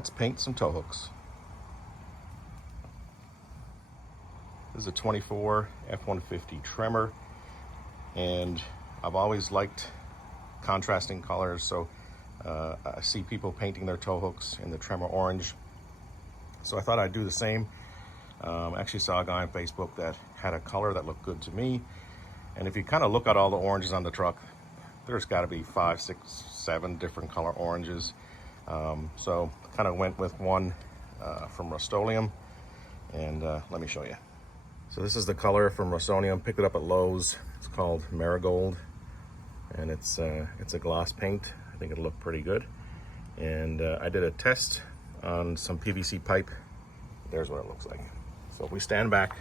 let's paint some tow hooks. This is a 24 F150 Tremor, and I've always liked contrasting colors, so I see people painting their tow hooks in the Tremor orange, so I thought I'd do the same. I actually saw a guy on Facebook that had a color that looked good to me, and if you kind of look at all the oranges on the truck, there's got to be 5, 6, 7 different color oranges. So kind of went with one from Rust-Oleum, and let me show you. So this is the color from Rust-Oleum. Picked it up at Lowe's. It's called Marigold, and it's a gloss paint. I think it'll look pretty good. And I did a test on some PVC pipe. There's what it looks like. So if we stand back,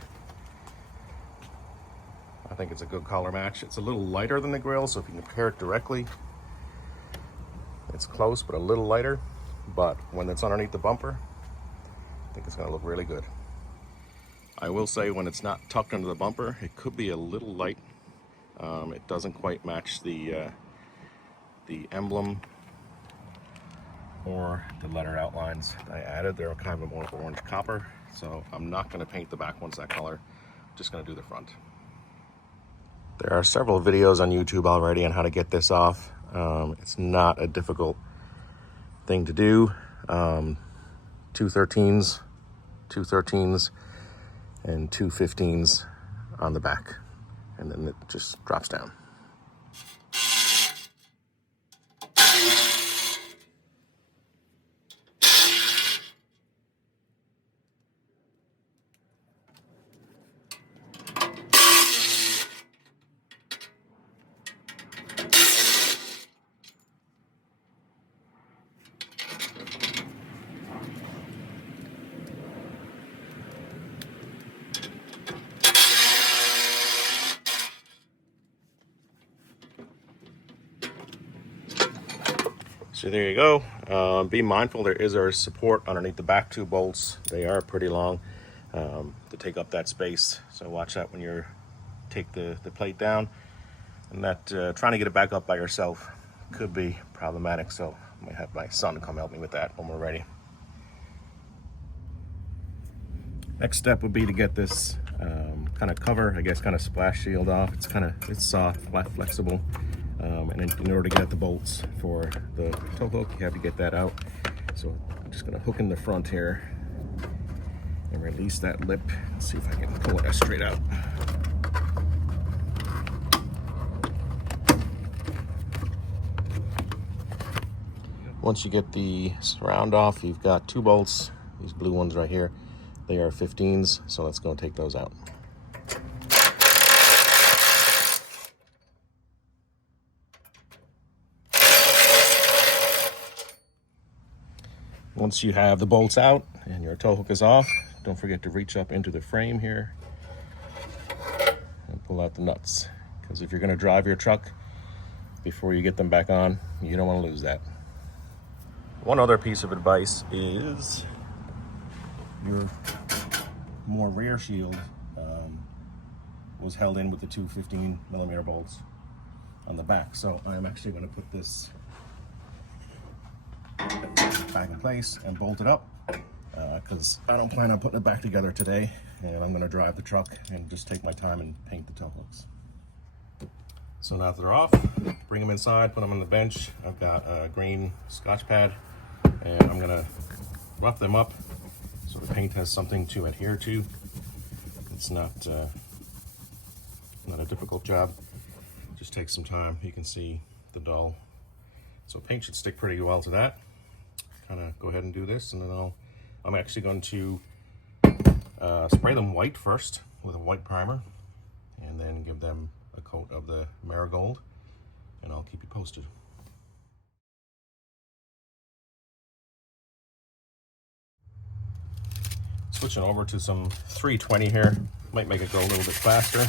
I think it's a good color match. It's a little lighter than the grill, so if you compare it directly, it's close, but a little lighter. But when it's underneath the bumper, I think it's gonna look really good. I will say when it's not tucked under the bumper, it could be a little light. It doesn't quite match the emblem or the letter outlines I added. They're kind of more orange copper, so I'm not gonna paint the back ones that color. I'm just gonna do the front. There are several videos on YouTube already on how to get this off. It's not a difficult thing to do. 213s, and 215s on the back, and then it just drops down. So there you go. Be mindful, there is a support underneath the back 2 bolts. They are pretty long to take up that space. So watch that when you take the plate down. And that trying to get it back up by yourself could be problematic. So I might have my son come help me with that when we're ready. Next step would be to get this kind of cover, I guess, kind of splash shield off. It's soft, flexible. And in order to get at the bolts for the tow hook, you have to get that out. So I'm just gonna hook in the front here and release that lip and see if I can pull it straight out. Once you get the surround off, you've got 2 bolts, these blue ones right here. They are 15s, so let's go take those out. Once you have the bolts out and your tow hook is off, don't forget to reach up into the frame here and pull out the nuts. Because if you're going to drive your truck before you get them back on, you don't want to lose that. One other piece of advice is your more rear shield was held in with the 2 15mm bolts on the back. So I'm actually going to put this back in place and bolt it up because I don't plan on putting it back together today, and I'm going to drive the truck and just take my time and paint the tow hooks. So now that they're off, bring them inside, put them on the bench. I've got a green Scotch pad, and I'm going to rough them up so the paint has something to adhere to. It's not a difficult job. Just takes some time. You can see the dull. So paint should stick pretty well to that. Kind of go ahead and do this, and then I'm actually going to spray them white first with a white primer, and then give them a coat of the Marigold, and I'll keep you posted. Switching over to some 320 here, might make it go a little bit faster.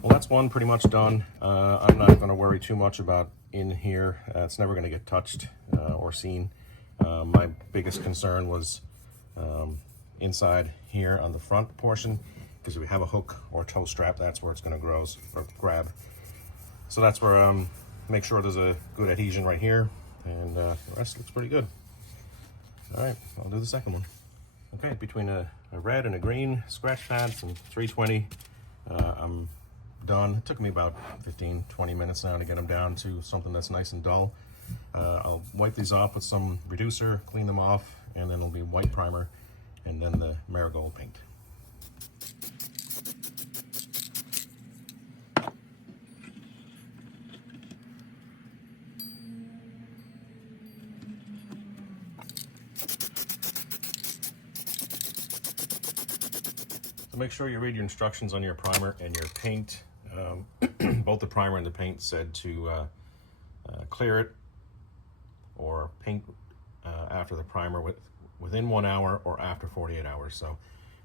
Well, that's one pretty much done. I'm not going to worry too much about in here. It's never going to get touched or seen. My biggest concern was inside here on the front portion, because if we have a hook or tow strap, that's where it's going to grab. So that's where make sure there's a good adhesion right here, and the rest looks pretty good. All right, I'll do the second one. Okay, between a red and a green scratch pad, some 320, I'm done. It took me about 15-20 minutes now to get them down to something that's nice and dull. I'll wipe these off with some reducer, clean them off, and then it'll be white primer and then the marigold paint. So make sure you read your instructions on your primer and your paint. Both the primer and the paint said to clear it or paint after the primer within 1 hour or after 48 hours. So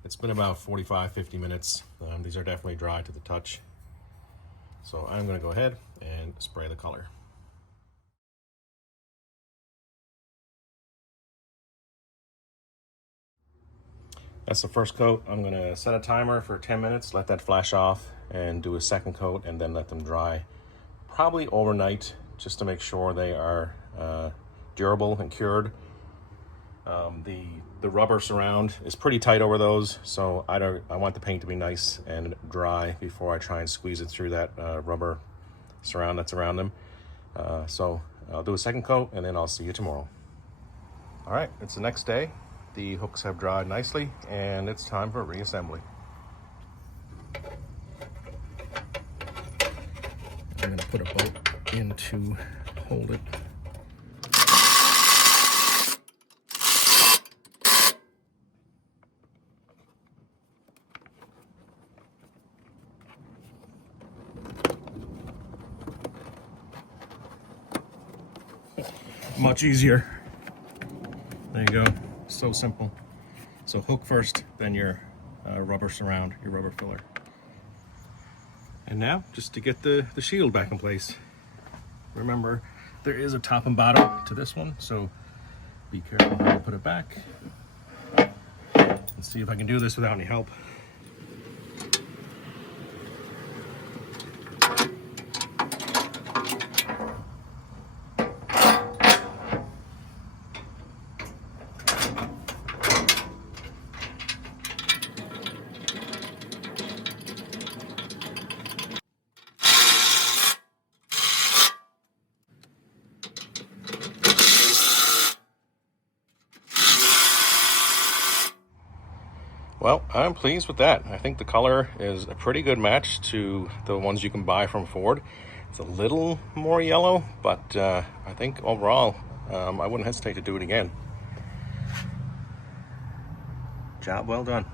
it's been about 45-50 minutes. These are definitely dry to the touch. So I'm going to go ahead and spray the color. That's the first coat. I'm going to set a timer for 10 minutes, let that flash off, and do a second coat, and then let them dry probably overnight, just to make sure they are durable and cured. The rubber surround is pretty tight over those, so I want the paint to be nice and dry before I try and squeeze it through that rubber surround that's around them. So I'll do a second coat, and then I'll see you tomorrow. All right, it's the next day. The hooks have dried nicely, and it's time for reassembly. I'm going to put a bolt in to hold it. Much easier. There you go. So simple. So hook first, then your rubber surround, your rubber filler. And now, just to get the shield back in place. Remember, there is a top and bottom to this one, so be careful how you put it back. Let's see if I can do this without any help. Well, I'm pleased with that. I think the color is a pretty good match to the ones you can buy from Ford. It's a little more yellow, but I think overall, I wouldn't hesitate to do it again. Job well done.